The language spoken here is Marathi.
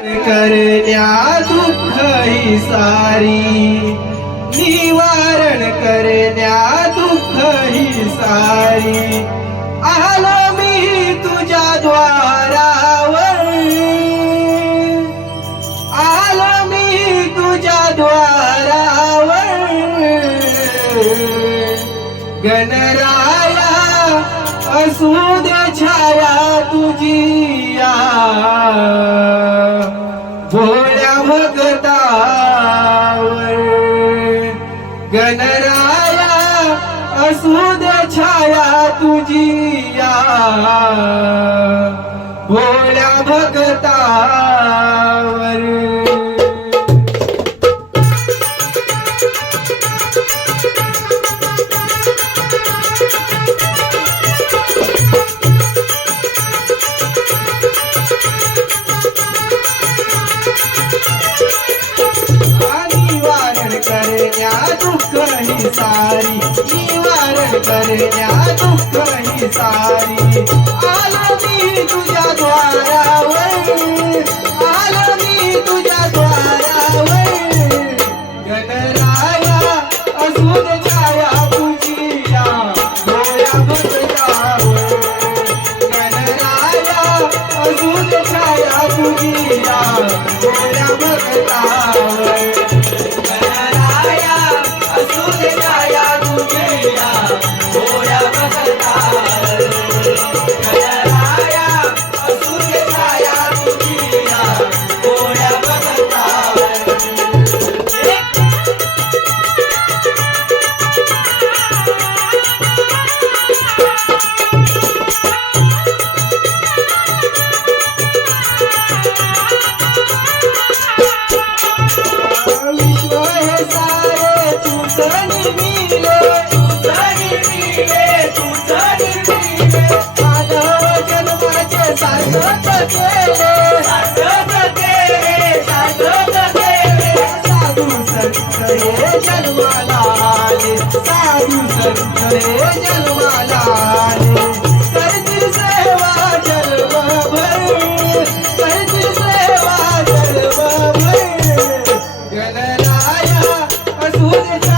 करण्या दुःख ही सारी. निवारण करण्या दुःख ही सारी. आलो मी तुझ्या द्वारावर. आलो मी तुझ्या द्वारावर. गणराया असू दे छाया तुझी या भोळ्या भगतावर गणराया असू दे छाया तुझी या. भोळ्या भगता दुःख ही सारी. निवारण करण्या दुःख ही सारी. आलो मी तुझ्या द्वारावर. आलो मी तुझ्या द्वारावर. गणराया असून तुझिया डोळ्या गणराया असून तुझिया डोळ्या जन्माला साधू संत जन्माला Kasuri.